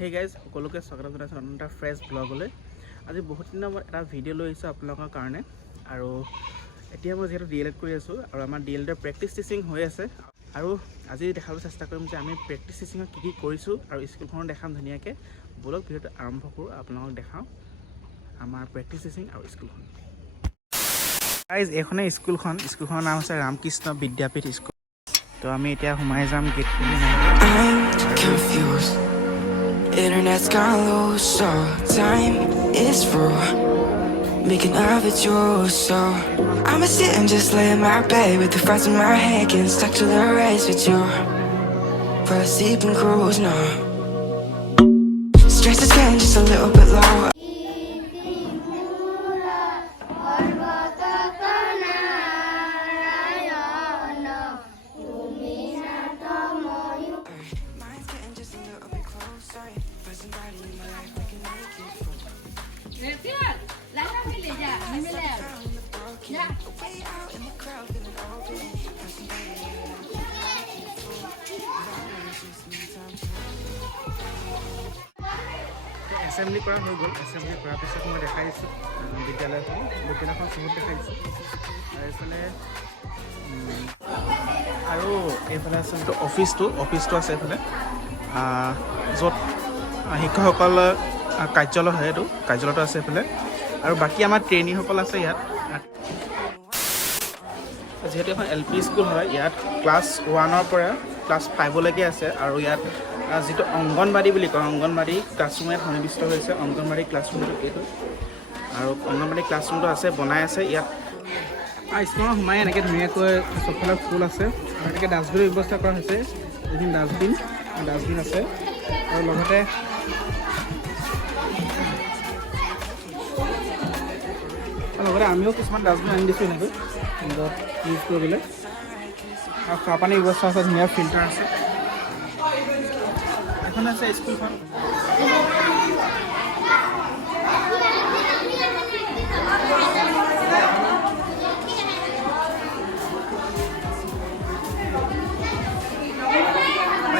Hey guys, সকলোকে স্বাগত জনাইছো নতুন এটা ফ্ৰেছ ব্লগলৈ। আজি বহুত দিনৰ মূৰত এটা ভিডিঅ' লৈ আহিছোঁ আপোনালোকৰ কাৰণে। আৰু এতিয়া মই যেহেতু D.el.ed কৰি আছোঁ আৰু আমাৰ D.el.ed প্ৰেক্টিছ টিচিং হৈ আছে। আৰু আজি দেখাবলৈ চেষ্টা কৰিম যে আমি প্ৰেক্টিছ টিচিঙত কি কৰিছোঁ আৰু স্কুলখনো দেখাম ধুনীয়াকৈ। বলক ভিডিঅ'টো আৰম্ভ কৰোঁ, আপোনালোকক দেখাওঁ আমাৰ প্ৰেক্টিছ টিচিং আৰু স্কুলখন। গাইজ এইখনে স্কুলখনৰ নাম হৈছে ৰামকৃষ্ণ বিদ্যাপীঠ স্কুল। তো আমি এতিয়া সোমাই যাম গেট খুলি। Internet's gone low, so time is through. Making love with you, so I'ma sit and just lay in my bed with the fries in my hand, getting stuck to the race with you. For a sleeping cruise, no. Stress is getting just a little bit low. Assembly কৰা হৈ গ'ল। Assembly কৰাৰ পিছত মই দেখাইছোঁ বিদ্যালয়খন চবত দেখাইছোঁ। তাৰপিছতে আৰু এইফালে আছে অফিচটো আছে এইফালে, য'ত শিক্ষকসকল কাৰ্যালয় হয়। এইটো কাৰ্যালয়টো আছে এইফালে। আৰু বাকী আমাৰ ট্ৰেইনীসকল আছে ইয়াত। যিহেতু এখন LP স্কুল হয়, ইয়াত ক্লাছ 1ৰ পৰা ক্লাছ 5লৈকে আছে। আৰু ইয়াত যিটো অংগনবাড়ী বুলি কয়, অংগনবাড়ী ক্লাছৰুম ইয়াত সন্নিৱিষ্ট হৈছে। অংগনবাড়ী ক্লাছৰুমটো এইটো, আৰু অংগনবাড়ী ক্লাছৰুমটো আছে, বনাই আছে ইয়াত। স্কুলত সোমাই এনেকৈ ধুনীয়াকৈ চবফালে ফুল আছে আৰু এনেকৈ ডাষ্টবিনৰ ব্যৱস্থা কৰা হৈছে। এইখিনি ডাষ্টবিন আছে। আৰু লগতে আমিও কিছুমান ডাষ্টবিন আনি দিছোঁ এনেকৈ ইউজ কৰিবলৈ। আৰু খোৱা পানীৰ ব্যৱস্থা আছে, ধুনীয়া ফিল্টাৰ আছে। এখন আছে স্কুলখন।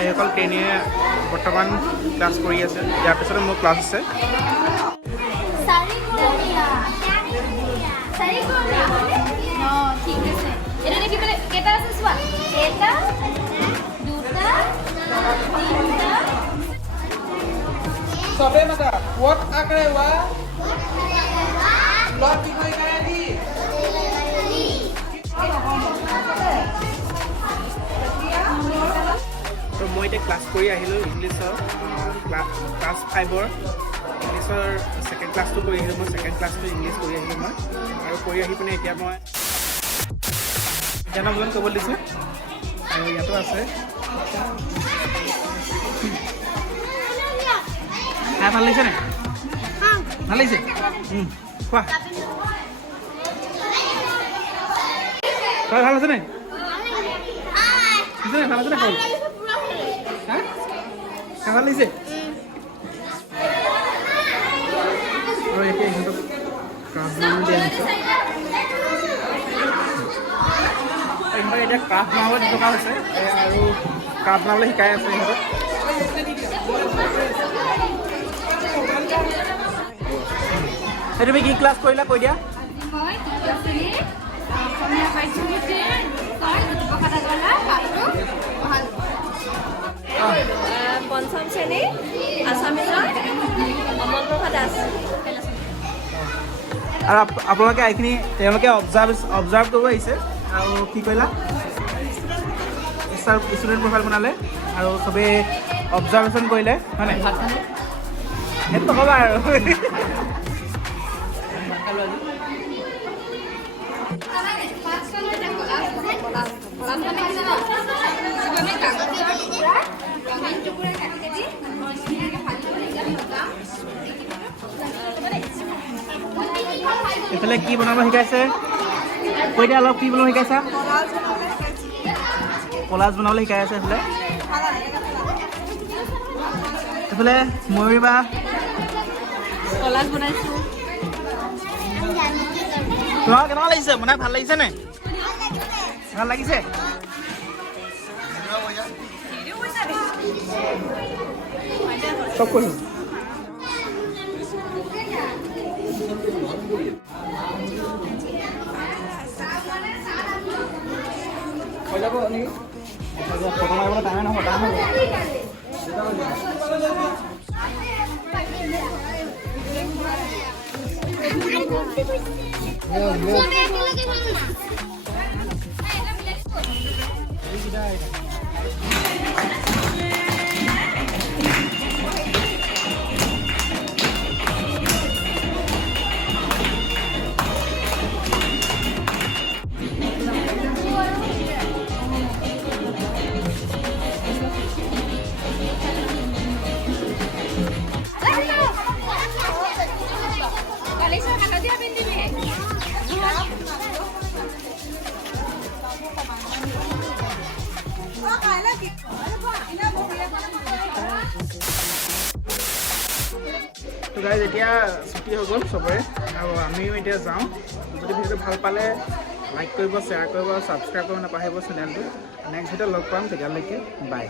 এইসকল ট্ৰেইনীয়ে বৰ্তমান ক্লাছ কৰি আছে। ইয়াৰ পিছতে মোৰ ক্লাছ আছে। সবে মাতা what akare wa lot ki koi kare di তো মই এতিয়া ক্লাছ কৰি আহিলোঁ ইংলিছৰ ক্লাছ 5ৰ ইংলিছৰ ছেকেণ্ড ক্লাছটো কৰি আহিলোঁ। মই ছেকেণ্ড ক্লাছটো ইংলিছ কৰি আহিলোঁ মই। আৰু কৰি আহি পিনে এতিয়া মই জানাবলৈ ক'ব দিছোঁ। আৰু ইয়াতো আছে। খাই ভাল লাগিছে নে? ভাল লাগিছে? কোৱা ভাল আছে নে? ভাল আছে নে? ভাল লাগিছে? আৰু এতিয়া ইহঁতক ক্ৰাফ্ট বনাব দিয়া হৈছে। ইহঁতক এতিয়া ক্ৰাফ্ট বনাবলৈ দি থকা হৈছে আৰু ক্ৰাফ্ট বনাবলৈ শিকাই আছে ইহঁতক। তুমি কি ক্লাছ কৰিলা কৈ দিয়া। পঞ্চম শ্ৰেণী আছামিজৰ অমলপ্ৰভা দাস। আৰু আপোনালোকে এইখিনি তেওঁলোকে অবজাৰ্ভ কৰিব আহিছে। আৰু কি কৰিলা? ষ্টুডেণ্ট প্ৰফাইল বনালে আৰু চবেই অবজাৰ্ভেশ্যন কৰিলে, হয় নাই? সেইটো নক'বা আৰু। এইফালে কি বনাব শিকাইছে কৈ দিয়া অলপ। কি বনাব শিকাইছা? কলাজ বনাবলৈ শিকাই আছে এইফালে। এইফালে ময়ূৰী বা কলাজ বনাইছোঁ। তোমাক কেনেকুৱা লাগিছে? বনাই ভাল লাগিছে নে? ভাল লাগিছে? চব কৈছোঁ হৈ যাব নেকি ফটো মাৰিবলৈ টাইমে নহয় টাইম হ'ব তো গাইজ এতিয়া ছুটি হৈ গ'ল চবৰে আৰু আমিও এতিয়া যাওঁ যদি ভিডিঅ'টো ভাল পালে লাইক কৰিব শ্বেয়াৰ কৰিব আৰু ছাবস্ক্ৰাইব কৰিব নাপাহৰিব চেনেলটো নেক্সট ভিডিঅ'ত লগ পাম তেতিয়ালৈকে বাই